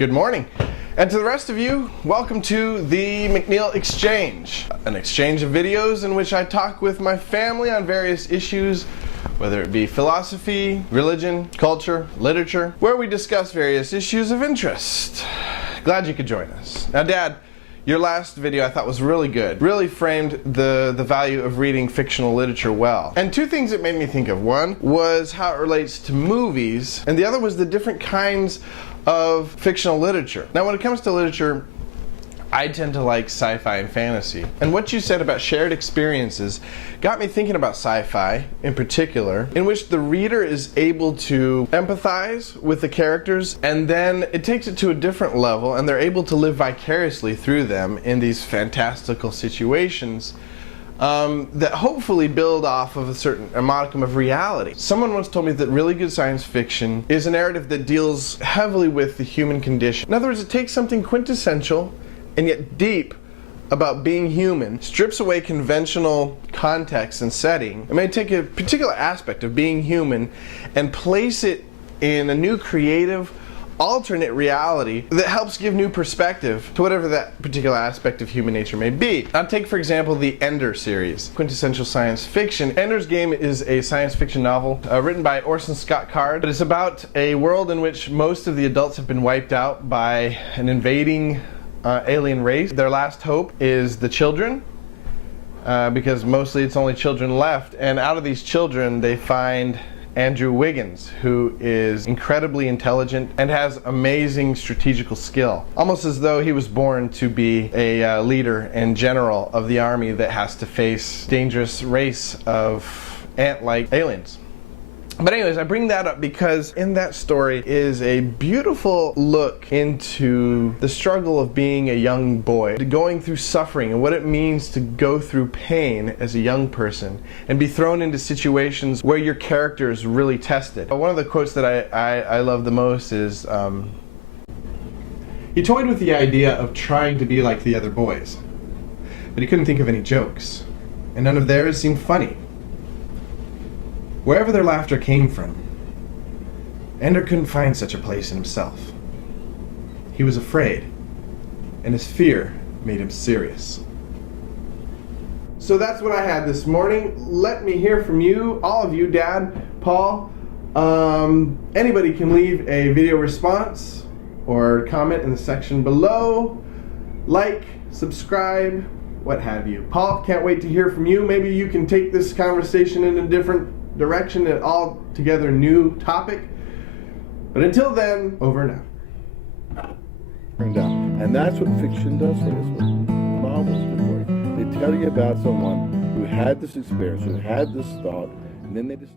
Good morning. And to the rest of you, welcome to the McNiel Exchange, an exchange of videos in which I talk with my family on various issues, whether it be philosophy, religion, culture, literature, where we discuss various issues of interest. Glad you could join us. Now, Dad, your last video I thought was really good. Really framed the value of reading fictional literature well. And two things it made me think of. One was how it relates to movies, and the other was the different kinds of fictional literature. Now, when it comes to literature, I tend to like sci-fi and fantasy. And what you said about shared experiences got me thinking about sci-fi in particular, in which the reader is able to empathize with the characters, and then it takes it to a different level, and they're able to live vicariously through them in these fantastical situations that hopefully build off of a modicum of reality. Someone once told me that really good science fiction is a narrative that deals heavily with the human condition. In other words, it takes something quintessential and yet deep about being human, strips away conventional context and setting, and may take a particular aspect of being human and place it in a new creative, alternate reality that helps give new perspective to whatever that particular aspect of human nature may be. I'll take, for example, the Ender series, quintessential science fiction. Ender's Game is a science fiction novel written by Orson Scott Card. It's about a world in which most of the adults have been wiped out by an invading alien race. Their last hope is the children, because mostly it's only children left, and out of these children they find Andrew Wiggins, who is incredibly intelligent and has amazing strategical skill, almost as though he was born to be a leader and general of the army that has to face dangerous race of ant-like aliens. But anyways, I bring that up because in that story is a beautiful look into the struggle of being a young boy, going through suffering and what it means to go through pain as a young person and be thrown into situations where your character is really tested. One of the quotes that I love the most is, he toyed with the idea of trying to be like the other boys, but he couldn't think of any jokes, and none of theirs seemed funny. Wherever their laughter came from, Ender couldn't find such a place in himself. He was afraid, and his fear made him serious. So that's what I had this morning. Let me hear from you, all of you, Dad, Paul. Anybody can leave a video response or comment in the section below. Like, subscribe, what have you. Paul, can't wait to hear from you. Maybe you can take this conversation in a different direction, an altogether new topic. But until then, over and out. And that's what fiction does for us, what novels do for you. They tell you about someone who had this experience, who had this thought, and then they just